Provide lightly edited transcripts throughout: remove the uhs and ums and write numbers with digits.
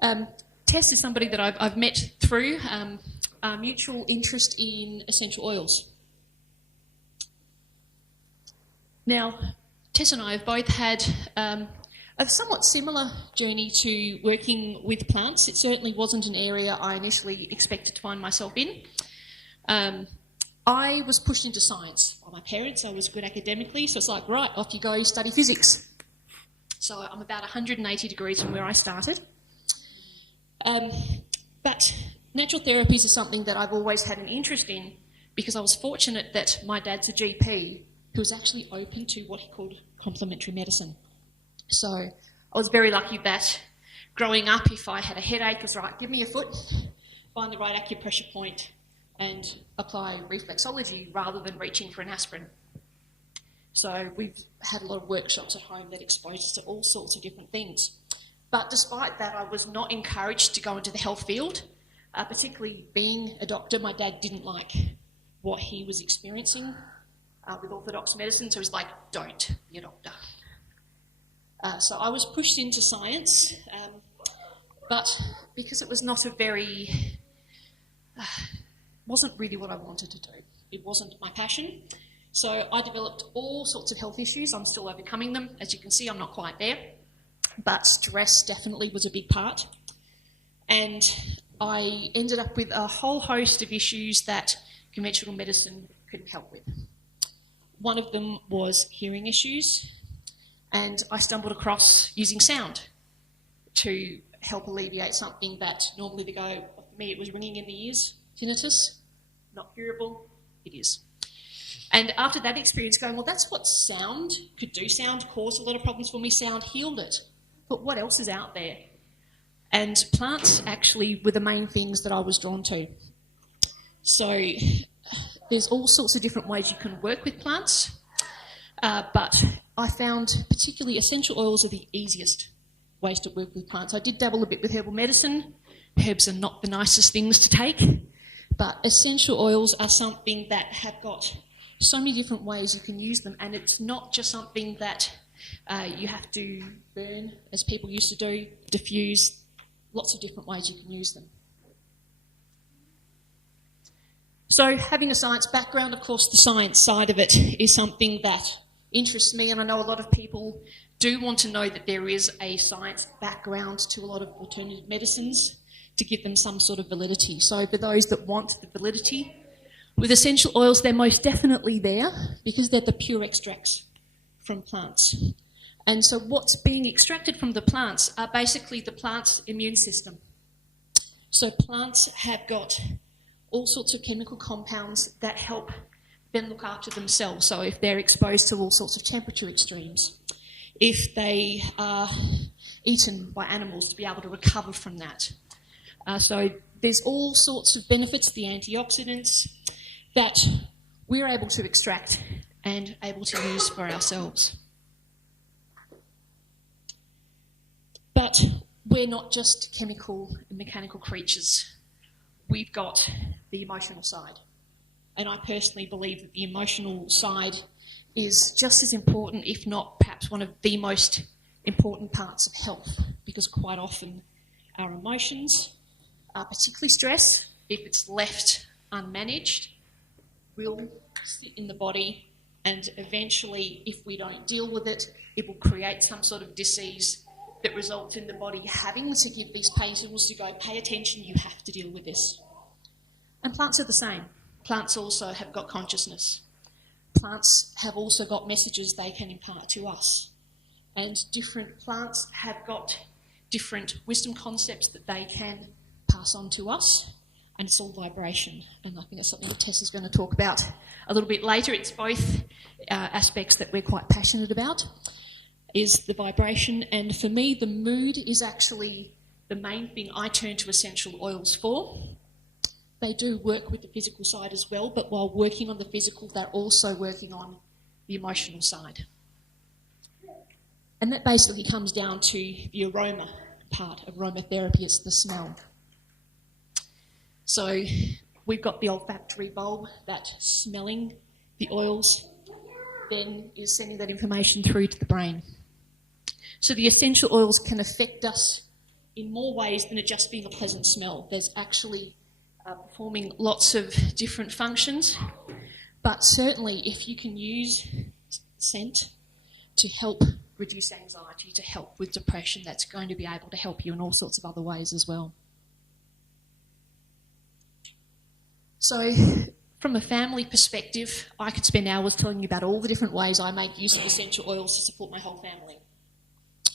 Tess is somebody that I've met through a mutual interest in essential oils. Now, Tess and I have both had a somewhat similar journey to working with plants. It certainly wasn't an area I initially expected to find myself in. I was pushed into science by my parents. I was good academically, so it's like, right, off you go, study physics. So I'm about 180 degrees from where I started. But natural therapies are something that I've always had an interest in because I was fortunate that my dad's a GP who was actually open to what he called complementary medicine. So I was very lucky that growing up, if I had a headache, it was right, give me your foot, find the right acupressure point and apply reflexology rather than reaching for an aspirin. So we've had a lot of workshops at home that exposed us to all sorts of different things. But despite that, I was not encouraged to go into the health field, particularly being a doctor. My dad didn't like what he was experiencing with orthodox medicine, so he was like, don't be a doctor. So I was pushed into science, but because it was not wasn't really what I wanted to do. It wasn't my passion. So I developed all sorts of health issues. I'm still overcoming them. As you can see, I'm not quite there. But stress definitely was a big part. And I ended up with a whole host of issues that conventional medicine couldn't help with. One of them was hearing issues. And I stumbled across using sound to help alleviate something that normally they go, for me it was ringing in the ears, tinnitus, not hearable, it is. And after that experience going, well, that's what sound could do. Sound caused a lot of problems for me, sound healed it. But what else is out there? And plants actually were the main things that I was drawn to. So there's all sorts of different ways you can work with plants, but I found particularly essential oils are the easiest ways to work with plants. I did dabble a bit with herbal medicine. Herbs are not the nicest things to take, but essential oils are something that have got so many different ways you can use them, and it's not just something that you have to burn, as people used to do, diffuse, lots of different ways you can use them. So having a science background, of course, the science side of it is something that interests me, and I know a lot of people do want to know that there is a science background to a lot of alternative medicines to give them some sort of validity. So for those that want the validity, with essential oils, they're most definitely there because they're the pure extracts from plants. And so what's being extracted from the plants are basically the plant's immune system. So plants have got all sorts of chemical compounds that help them look after themselves. So if they're exposed to all sorts of temperature extremes, if they are eaten by animals, to be able to recover from that. So there's all sorts of benefits, the antioxidants, that we're able to extract and able to use for ourselves. But we're not just chemical and mechanical creatures. We've got the emotional side. And I personally believe that the emotional side is just as important, if not perhaps one of the most important parts of health, because quite often our emotions, particularly stress, if it's left unmanaged, will sit in the body, and eventually, if we don't deal with it, it will create some sort of disease that results in the body having to give these pain signals to go, pay attention, you have to deal with this. And plants are the same. Plants also have got consciousness. Plants have also got messages they can impart to us. And different plants have got different wisdom concepts that they can pass on to us. And it's all vibration. And I think that's something that Tess is going to talk about a little bit later. It's both aspects that we're quite passionate about, is the vibration. And for me, the mood is actually the main thing I turn to essential oils for. They do work with the physical side as well, but while working on the physical, they're also working on the emotional side. And that basically comes down to the aroma part of aromatherapy. It's the smell. So we've got the olfactory bulb that smelling the oils then is sending that information through to the brain. So the essential oils can affect us in more ways than it just being a pleasant smell. There's actually performing lots of different functions, but certainly if you can use scent to help reduce anxiety, to help with depression, that's going to be able to help you in all sorts of other ways as well. So from a family perspective, I could spend hours telling you about all the different ways I make use of essential oils to support my whole family.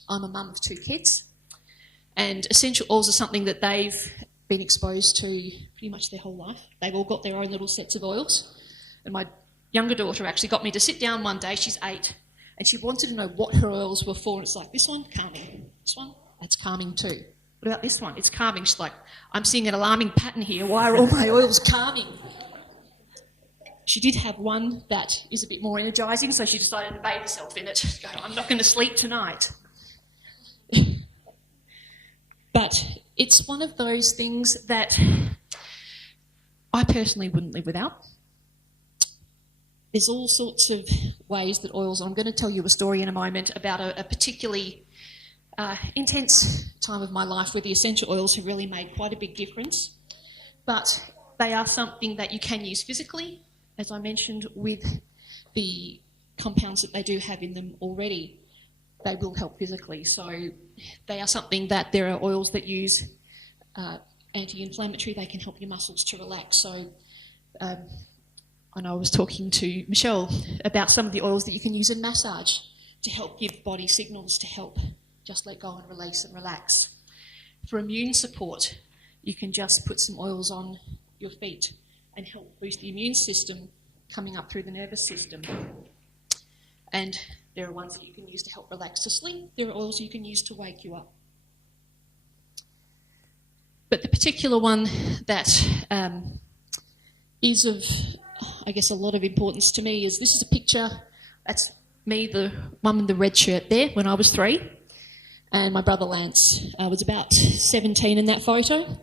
I'm a mum of 2 kids, and essential oils are something that they've been exposed to pretty much their whole life. They've all got their own little sets of oils. And my younger daughter actually got me to sit down one day, she's 8, and she wanted to know what her oils were for. And it's like, this one, calming. This one, that's calming too. What about this one? It's calming. She's like, I'm seeing an alarming pattern here. Why are all my oils calming? She did have one that is a bit more energising, so she decided to bathe herself in it. Go, I'm not going to sleep tonight. But it's one of those things that I personally wouldn't live without. There's all sorts of ways that oils, and I'm going to tell you a story in a moment about a particularly intense time of my life where the essential oils have really made quite a big difference. But they are something that you can use physically, as I mentioned, with the compounds that they do have in them already. They will help physically. So they are something that there are oils that use anti-inflammatory. They can help your muscles to relax. So I know I was talking to Michelle about some of the oils that you can use in massage to help give body signals to help just let go and release and relax. For immune support, you can just put some oils on your feet and help boost the immune system coming up through the nervous system. And there are ones that you can use to help relax to sleep. There are oils you can use to wake you up. But the particular one that is of, I guess, a lot of importance to me is this is a picture. That's me, the mum in the red shirt there, when I was 3. And my brother Lance was about 17 in that photo.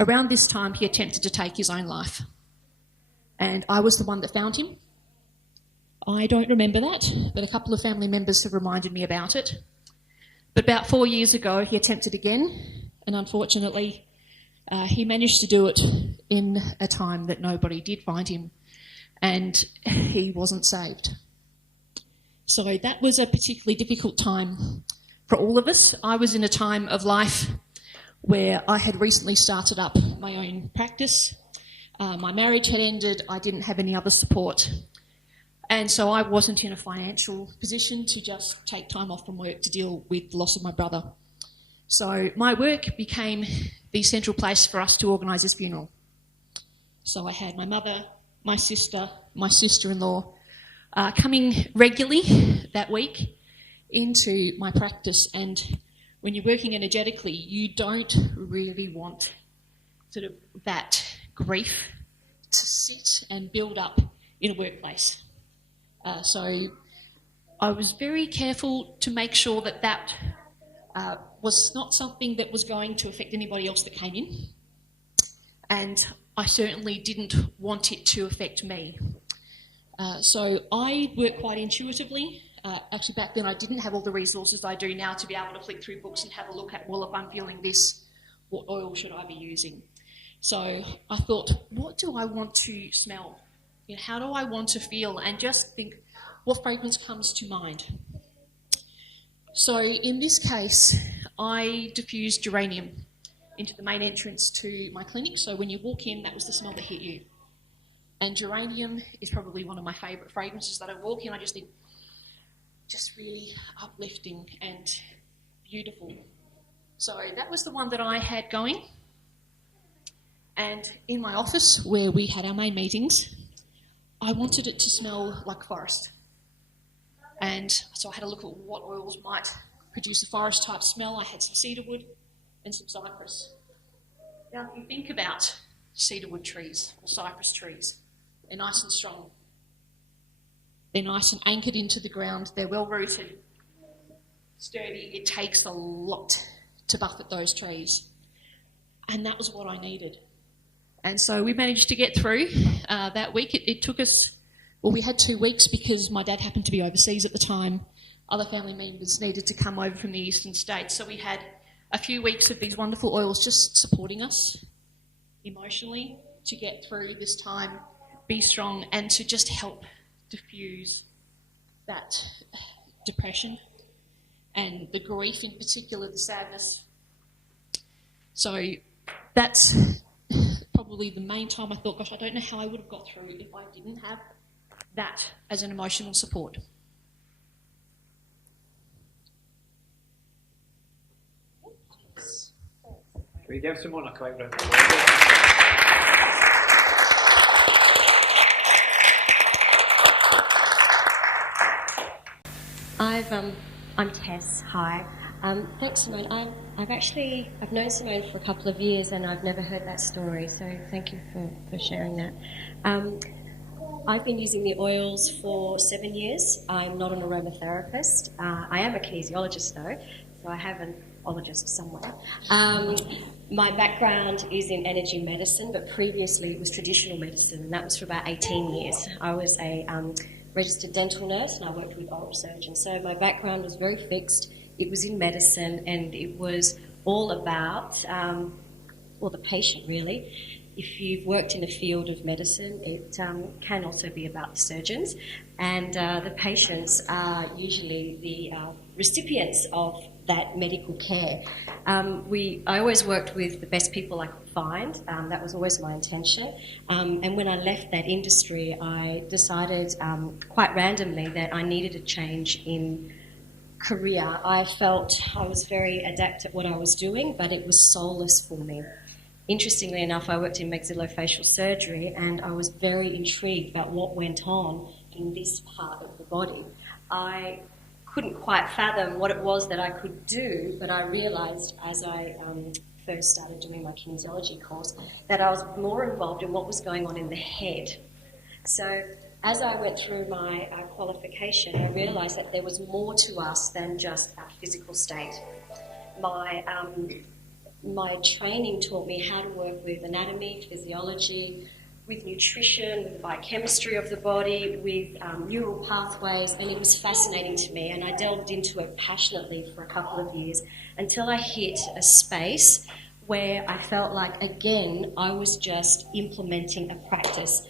Around this time, he attempted to take his own life. And I was the one that found him. I don't remember that, but a couple of family members have reminded me about it. But about 4 years ago, he attempted again, and unfortunately, he managed to do it in a time that nobody did find him, and he wasn't saved. So that was a particularly difficult time for all of us. I was in a time of life where I had recently started up my own practice. My marriage had ended. I didn't have any other support. And so I wasn't in a financial position to just take time off from work to deal with the loss of my brother. So my work became the central place for us to organise his funeral. So I had my mother, my sister-in-law coming regularly that week into my practice. And when you're working energetically, you don't really want sort of that grief to sit and build up in a workplace. So I was very careful to make sure that that was not something that was going to affect anybody else that came in. And I certainly didn't want it to affect me. So I work quite intuitively. Actually, back then I didn't have all the resources I do now to be able to flick through books and have a look at, well, if I'm feeling this, what oil should I be using? So I thought, what do I want to smell? You know, how do I want to feel? And just think, what fragrance comes to mind? So in this case, I diffused geranium into the main entrance to my clinic. So when you walk in, that was the smell that hit you. And geranium is probably one of my favourite fragrances that I walk in. I just think, just really uplifting and beautiful. So that was the one that I had going. And in my office, where we had our main meetings, I wanted it to smell like forest. And so I had a look at what oils might produce a forest type smell. I had some cedarwood and some cypress. Now, if you think about cedarwood trees or cypress trees, they're nice and strong. They're nice and anchored into the ground. They're well rooted, sturdy. It takes a lot to buffet those trees. And that was what I needed. And so we managed to get through that week. It took us, well, we had 2 weeks because my dad happened to be overseas at the time. Other family members needed to come over from the eastern states. So we had a few weeks of these wonderful oils just supporting us emotionally to get through this time, be strong, and to just help diffuse that depression and the grief, in particular, the sadness. So that's probably the main time I thought, gosh, I don't know how I would have got through it if I didn't have that as an emotional support. Can we give someone a quick round of applause? I'm Tess. Hi. Thanks, Simone. I've known Simone for a couple of years, and I've never heard that story. So thank you for sharing that. I've been using the oils for 7 years. I'm not an aromatherapist. I am a kinesiologist, though, so I have an ologist somewhere. My background is in energy medicine, but previously it was traditional medicine, and that was for about 18 years. I was a registered dental nurse, and I worked with oral surgeons. So my background was very fixed. It was in medicine, and it was all about, the patient, really. If you've worked in the field of medicine, it can also be about the surgeons. And the patients are usually the recipients of that medical care. I always worked with the best people I could find. That was always my intention. And when I left that industry, I decided quite randomly that I needed a change in career. I felt I was very adept at what I was doing, but it was soulless for me. Interestingly enough, I worked in maxillofacial surgery, and I was very intrigued about what went on in this part of the body. I couldn't quite fathom what it was that I could do, but I realised as I first started doing my kinesiology course that I was more involved in what was going on in the head. So as I went through my qualification, I realised that there was more to us than just our physical state. My training taught me how to work with anatomy, physiology, with nutrition, with the biochemistry of the body, with neural pathways, and it was fascinating to me, and I delved into it passionately for a couple of years until I hit a space where I felt like, again, I was just implementing a practice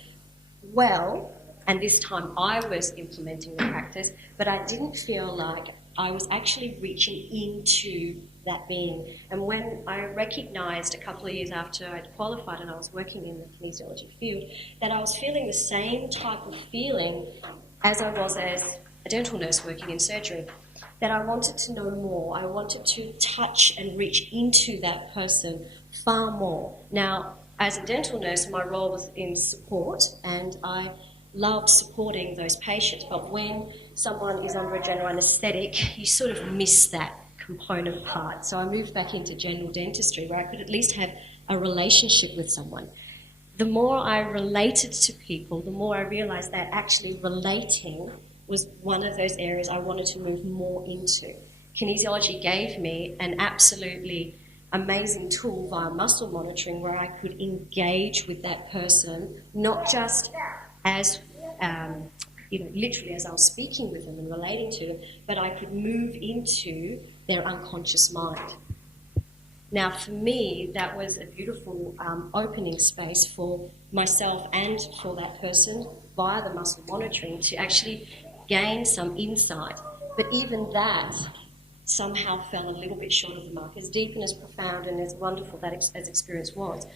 well, and this time I was implementing the practice, but I didn't feel like I was actually reaching into that being. And when I recognised a couple of years after I'd qualified and I was working in the kinesiology field, that I was feeling the same type of feeling as I was as a dental nurse working in surgery, that I wanted to know more. I wanted to touch and reach into that person far more. Now, as a dental nurse, my role was in support, and I loved supporting those patients, but when someone is under a general anaesthetic, you sort of miss that component part. So I moved back into general dentistry where I could at least have a relationship with someone. The more I related to people, the more I realised that actually relating was one of those areas I wanted to move more into. Kinesiology gave me an absolutely amazing tool via muscle monitoring where I could engage with that person, not just as literally as I was speaking with them and relating to them, but I could move into their unconscious mind. Now, for me, that was a beautiful opening space for myself and for that person via the muscle monitoring to actually gain some insight. But even that somehow fell a little bit short of the mark, as deep and as profound and as wonderful that as experience was.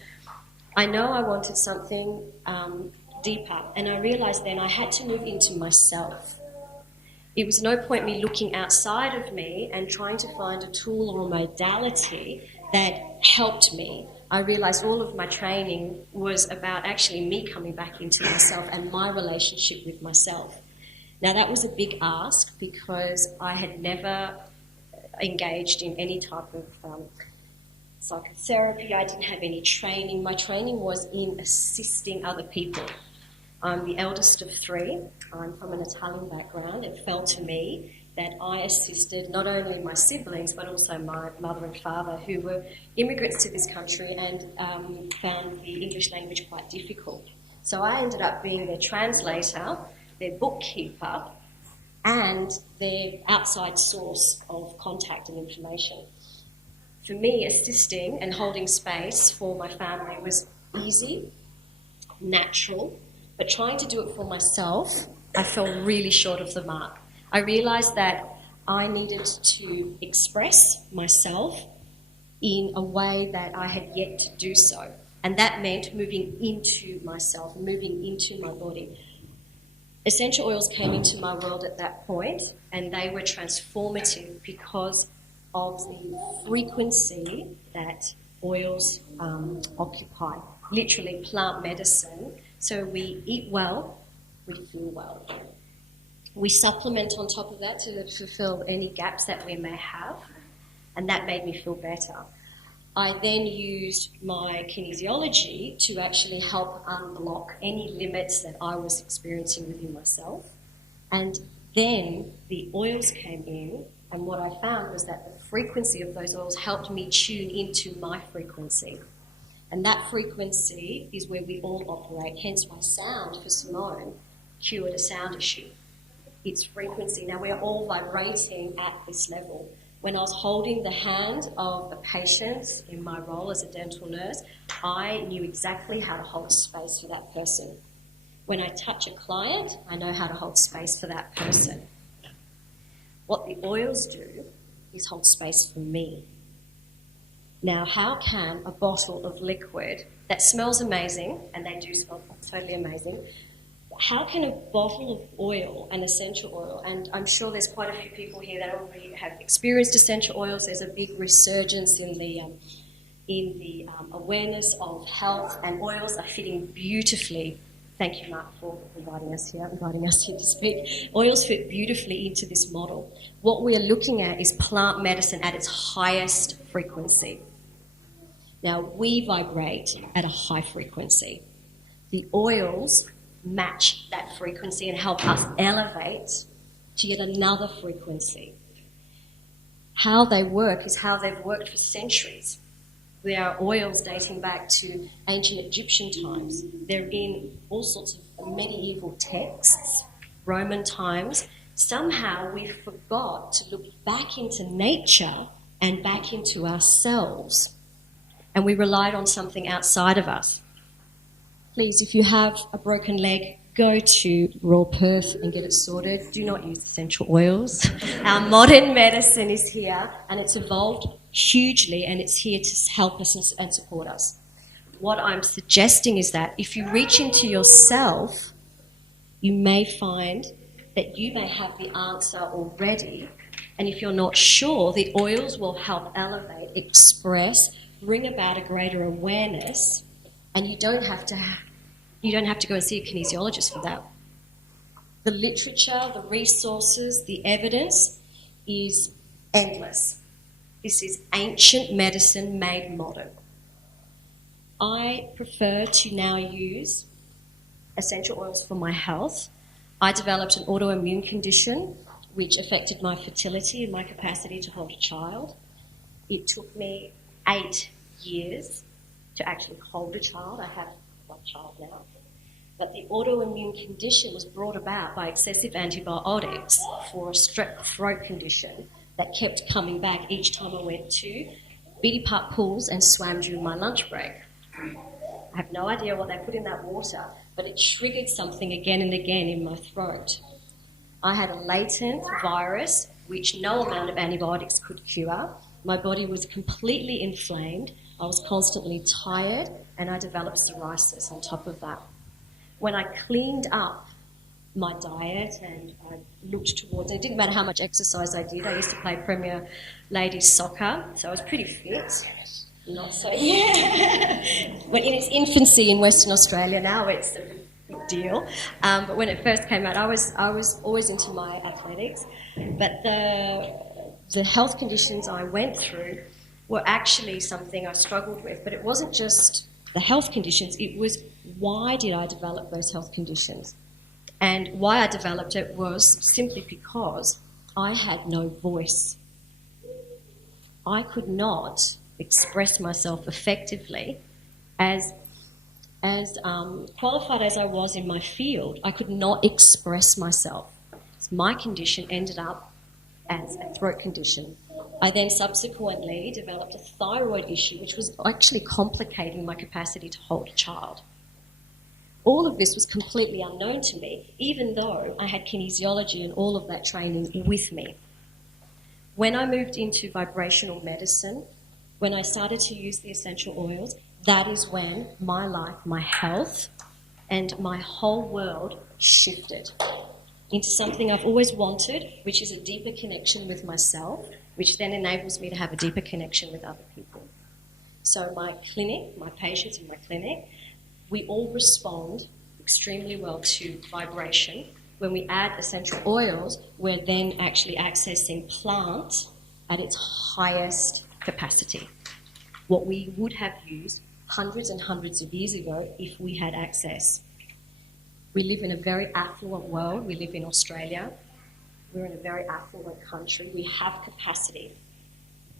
I know I wanted something deeper, and I realised then I had to move into myself. It was no point me looking outside of me and trying to find a tool or a modality that helped me. I realised all of my training was about actually me coming back into myself and my relationship with myself. Now that was a big ask because I had never engaged in any type of psychotherapy. I didn't have any training. My training was in assisting other people. I'm the eldest of three. I'm from an Italian background. It fell to me that I assisted not only my siblings but also my mother and father, who were immigrants to this country and found the English language quite difficult. So I ended up being their translator, their bookkeeper, and their outside source of contact and information. For me, assisting and holding space for my family was easy, natural, but trying to do it for myself, I fell really short of the mark. I realised that I needed to express myself in a way that I had yet to do so. And that meant moving into myself, moving into my body. Essential oils came into my world at that point, and they were transformative because of the frequency that oils occupy. Literally plant medicine. So we eat well, we feel well. We supplement on top of that to fulfill any gaps that we may have, and that made me feel better. I then used my kinesiology to actually help unblock any limits that I was experiencing within myself. And then the oils came in, and what I found was that the frequency of those oils helped me tune into my frequency. And that frequency is where we all operate, hence why sound for Simone cured a sound issue. It's frequency. Now we're all vibrating at this level. When I was holding the hand of a patient in my role as a dental nurse, I knew exactly how to hold space for that person. When I touch a client, I know how to hold space for that person. What the oils do is hold space for me. Now, how can a bottle of liquid that smells amazing, and they do smell totally amazing, how can a bottle of oil, an essential oil, and I'm sure there's quite a few people here that already have experienced essential oils. There's a big resurgence in the awareness of health, and oils are fitting beautifully. Thank you, Mark, for inviting us here to speak. Oils fit beautifully into this model. What we are looking at is plant medicine at its highest frequency. Now, we vibrate at a high frequency. The oils match that frequency and help us elevate to yet another frequency. How they work is how they've worked for centuries. There are oils dating back to ancient Egyptian times. They're in all sorts of medieval texts, Roman times. Somehow we forgot to look back into nature and back into ourselves, and we relied on something outside of us. Please, if you have a broken leg, go to Royal Perth and get it sorted. Do not use essential oils. Our modern medicine is here, and it's evolved hugely, and it's here to help us and support us. What I'm suggesting is that if you reach into yourself, you may find that you may have the answer already, and if you're not sure, the oils will help elevate, express, bring about a greater awareness, and you don't have to go and see a kinesiologist for that. The literature, the resources, the evidence is endless. This is ancient medicine made modern. I prefer to now use essential oils for my health. I developed an autoimmune condition which affected my fertility and my capacity to hold a child. It took me 8 years to actually hold a child. I have one child now. But the autoimmune condition was brought about by excessive antibiotics for a strep throat condition that kept coming back each time I went to Biddy Park pools and swam during my lunch break. I have no idea what they put in that water, but it triggered something again and again in my throat. I had a latent virus which no amount of antibiotics could cure. My body was completely inflamed. I was constantly tired, and I developed psoriasis on top of that. When I cleaned up my diet and I looked towards it, it didn't matter how much exercise I did. I used to play Premier Ladies Soccer, so I was pretty fit. Not so, yeah. When in its infancy in Western Australia, now it's a big deal. But when it first came out, I was always into my athletics. But the health conditions I went through were actually something I struggled with. But it wasn't just the health conditions, it was why did I develop those health conditions? And why I developed it was simply because I had no voice. I could not express myself effectively as qualified as I was in my field. I could not express myself. My condition ended up as a throat condition. I then subsequently developed a thyroid issue, which was actually complicating my capacity to hold a child. All of this was completely unknown to me, even though I had kinesiology and all of that training with me. When I moved into vibrational medicine, when I started to use the essential oils, that is when my life, my health, and my whole world shifted into something I've always wanted, which is a deeper connection with myself, which then enables me to have a deeper connection with other people. So my clinic, my patients in my clinic, we all respond extremely well to vibration. When we add essential oils, we're then actually accessing plant at its highest capacity. What we would have used hundreds and hundreds of years ago if we had access. We live in a very affluent world. We live in Australia. We're in a very affluent country. We have capacity.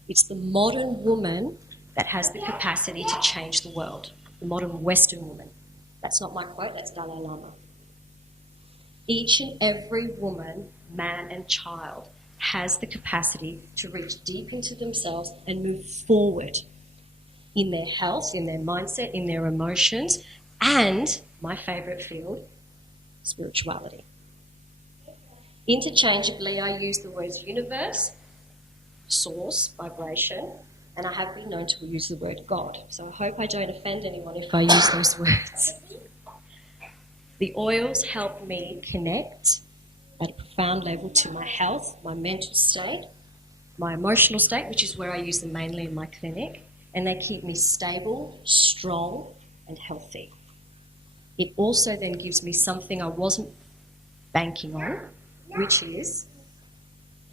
It's the modern woman that has the capacity to change the world. The modern Western woman. That's not my quote, that's Dalai Lama. Each and every woman, man and child has the capacity to reach deep into themselves and move forward in their health, in their mindset, in their emotions, and, my favourite field, spirituality. Interchangeably, I use the words universe, source, vibration, and I have been known to use the word God. So I hope I don't offend anyone if I use those words. The oils help me connect at a profound level to my health, my mental state, my emotional state, which is where I use them mainly in my clinic, and they keep me stable, strong, and healthy. It also then gives me something I wasn't banking on, which is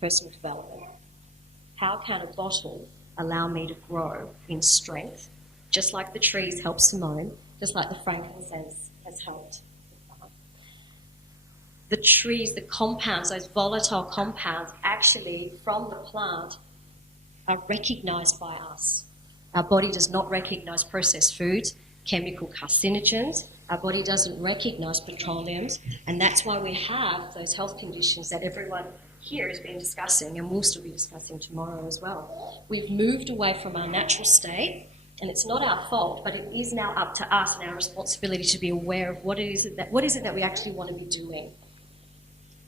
personal development. How can a bottle allow me to grow in strength, just like the trees help Simone, just like the frankincense has helped. The trees, the compounds, those volatile compounds, actually from the plant are recognised by us. Our body does not recognise processed foods, chemical carcinogens. Our body doesn't recognise petroleums, and that's why we have those health conditions that everyone here has been discussing and will still be discussing tomorrow as well. We've moved away from our natural state, and it's not our fault, but it is now up to us and our responsibility to be aware of what is it that we actually want to be doing.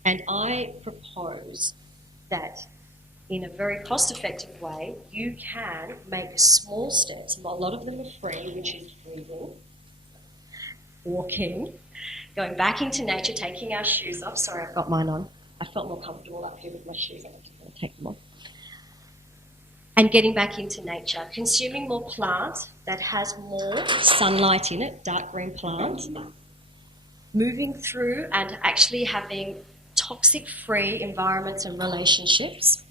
And I propose that in a very cost-effective way, you can make small steps. A lot of them are free, which is breathing, walking, going back into nature, taking our shoes off. Sorry, I've got mine on. I felt more comfortable up here with my shoes. I'm just going to take them off. And getting back into nature, consuming more plant that has more sunlight in it, dark green plant, moving through and actually having toxic-free environments and relationships,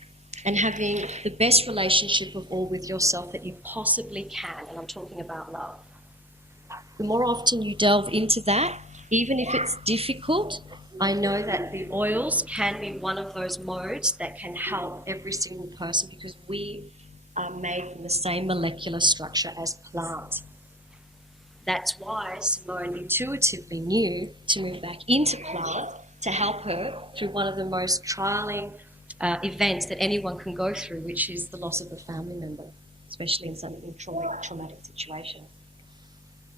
and having the best relationship of all with yourself that you possibly can, and I'm talking about love. The more often you delve into that, even if it's difficult, I know that the oils can be one of those modes that can help every single person, because we are made from the same molecular structure as plant. That's why Simone intuitively knew to move back into plant to help her through one of the most trialing events that anyone can go through, which is the loss of a family member, especially in some traumatic situation.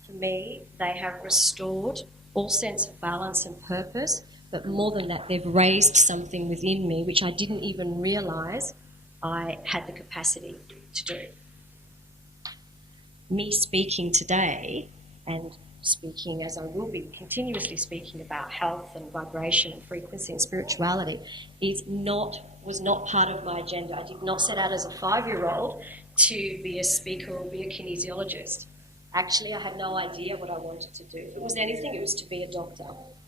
For me, they have restored all sense of balance and purpose, but more than that, they've raised something within me which I didn't even realise I had the capacity to do. Me speaking today, and speaking as I will be continuously speaking about health and vibration and frequency and spirituality, was not part of my agenda. I did not set out as a 5-year-old to be a speaker or be a kinesiologist. Actually, I had no idea what I wanted to do. If it was anything, it was to be a doctor.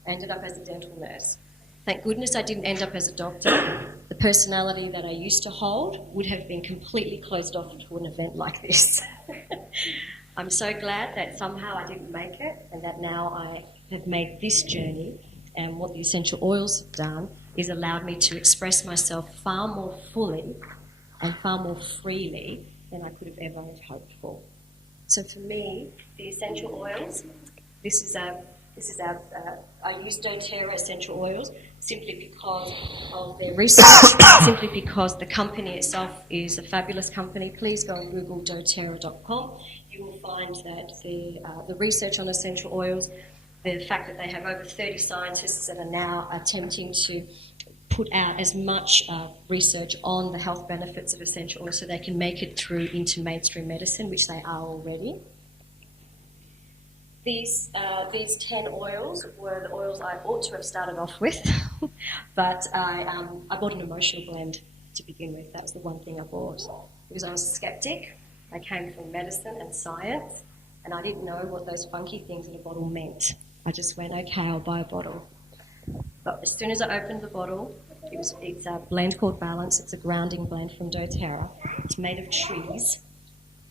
I ended up as a dental nurse. Thank goodness I didn't end up as a doctor. The personality that I used to hold would have been completely closed off to an event like this. I'm so glad that somehow I didn't make it, and that now I have made this journey, and what the essential oils have done is allowed me to express myself far more fully and far more freely than I could have ever hoped for. So for me, the essential oils, this is This is our. I use doTerra essential oils simply because of their research, simply because the company itself is a fabulous company. Please go and Google doTerra.com. You will find that the research on essential oils, the fact that they have over 30 scientists that are now attempting to put out as much research on the health benefits of essential oils so they can make it through into mainstream medicine, which they are already. These 10 oils were the oils I ought to have started off with, but I bought an emotional blend to begin with. That was the one thing I bought. Because I was a skeptic. I came from medicine and science, and I didn't know what those funky things in a bottle meant. I just went, okay, I'll buy a bottle. But as soon as I opened the bottle, it's a blend called Balance. It's a grounding blend from doTerra. It's made of trees.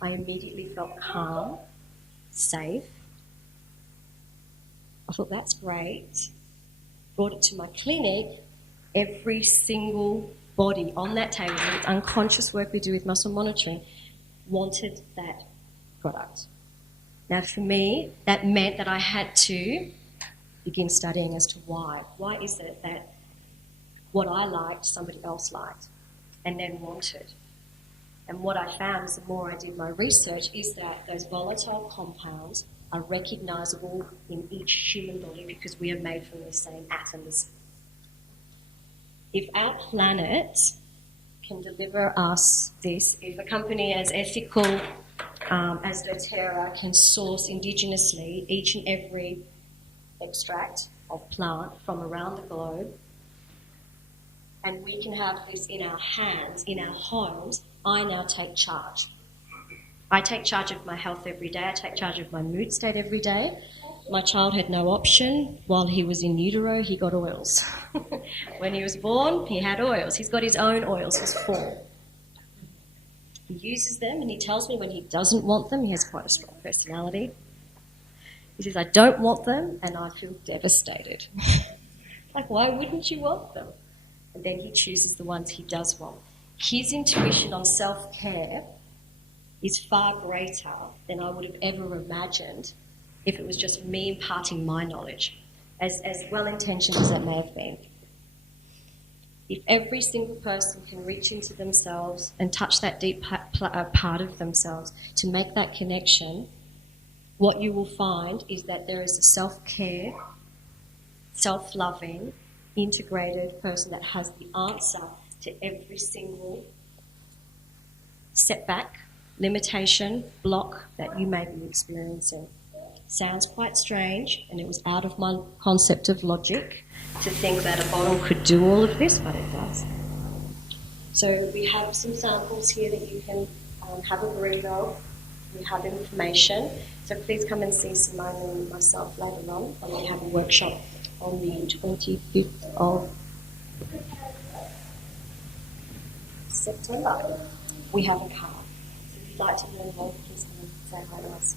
I immediately felt calm, safe. I thought, that's great. Brought it to my clinic. Every single body on that table, with unconscious work we do with muscle monitoring, wanted that product. Now, for me, that meant that I had to begin studying as to why. Why is it that what I liked, somebody else liked, and then wanted? And what I found is the more I did my research is that those volatile compounds are recognisable in each human body because we are made from the same atoms. If our planet can deliver us this, if a company as ethical as doTerra can source indigenously each and every extract of plant from around the globe, and we can have this in our hands, in our homes, I now take charge. I take charge of my health every day. I take charge of my mood state every day. My child had no option. While he was in utero, he got oils. When he was born, he had oils. He's got his own oils. He's 4. He uses them, and he tells me when he doesn't want them. He has quite a strong personality. He says, I don't want them, and I feel devastated. Like, why wouldn't you want them? And then he chooses the ones he does want. His intuition on self-care is far greater than I would have ever imagined if it was just me imparting my knowledge, as well-intentioned as that may have been. If every single person can reach into themselves and touch that deep part of themselves to make that connection, what you will find is that there is a self-care, self-loving, integrated person that has the answer to every single setback, limitation, block that you may be experiencing. Sounds quite strange, and it was out of my concept of logic to think that a bottle could do all of this, but it does. So we have some samples here that you can have a brew of. We have information. So please come and see Simone and myself later on when we have a workshop on the 25th of September. We have a card. So if you'd like to learn more, please come and say hi to us.